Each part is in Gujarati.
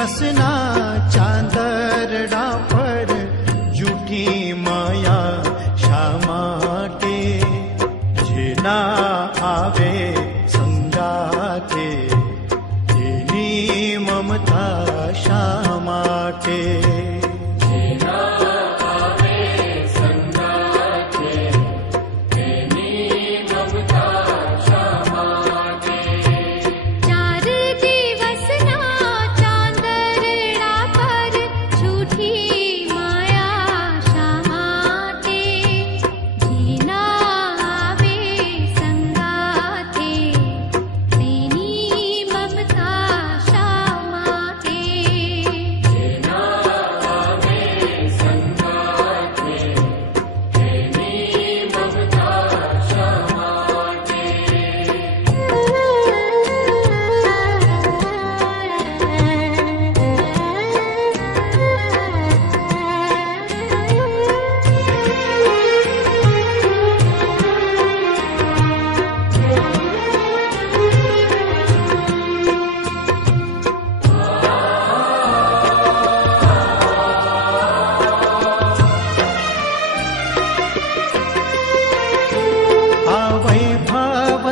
દિવસના ચાંદરડા પર જૂઠી માયા શા માટે? જેના આવે સંગાથે તેની મમતા શા માટે?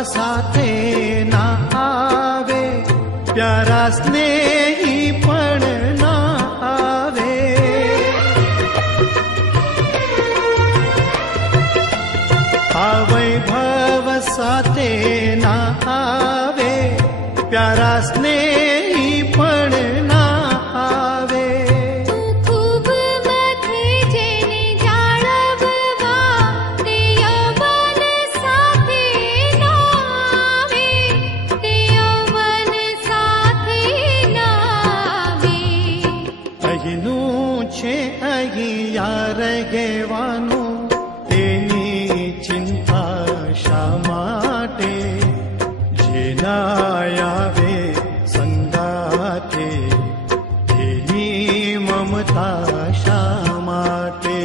સાથે ના આવે પ્યારા સ્નેહી પણ ના આવે. આ વૈભવ સાથે ના આવે પ્યારા સ્નેહી પણ ના આવે. રહેવાનું તેની ચિંતા શા માટે? જેના આવે સંગાથે તેની મમતા શા માટે?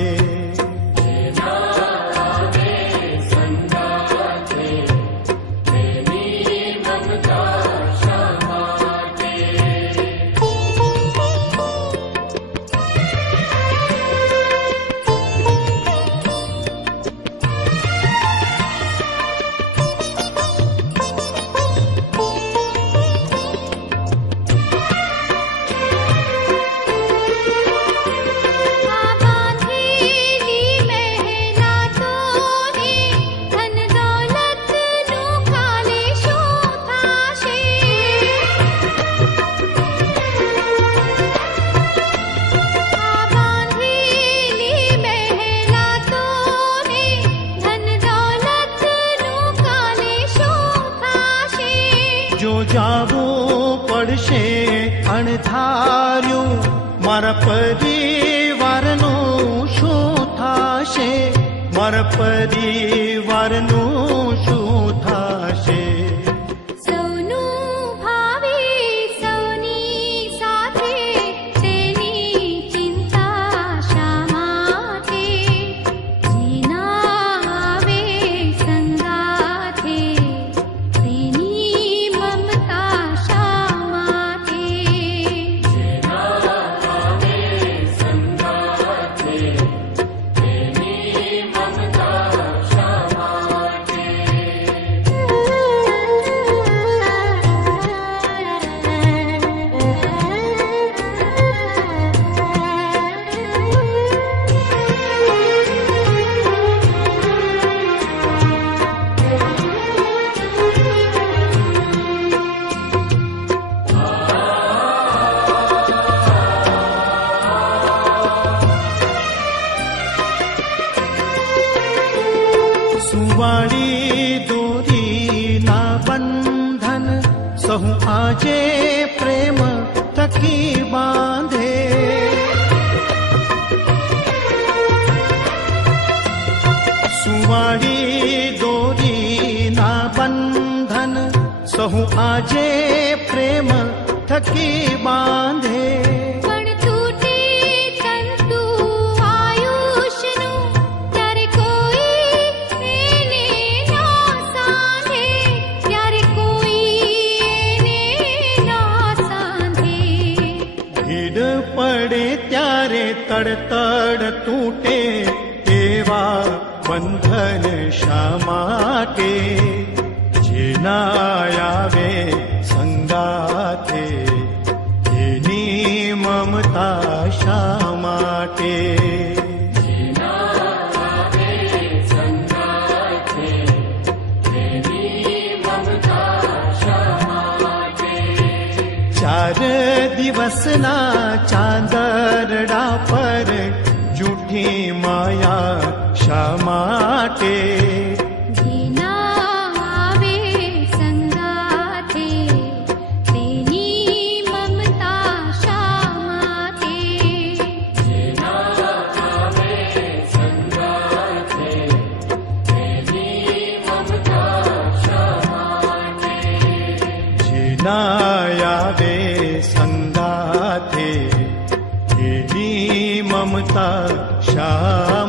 જો જાવું પડશે અણધાર્યું મારા પરિવારનું શું થાશે? મારા પરિવારનું શું થાશે? સુવાળી દોરીના બંધન સહુ આજે પ્રેમ થકી બાંધે. સુવાળી દોરીના બંધન સહુ આજે પ્રેમ થકી બાંધે. એવા બંધન શા માટે? જેના આવે સંગાથે એની મમતા શા માટે? ચાર દિવસના ચાંદરડા પર જૂઠી માયા શા માટે? જેના આવે સંગાથે તેની મમતા શા માટે? જેના આવે સંગાથે એની મમતા શા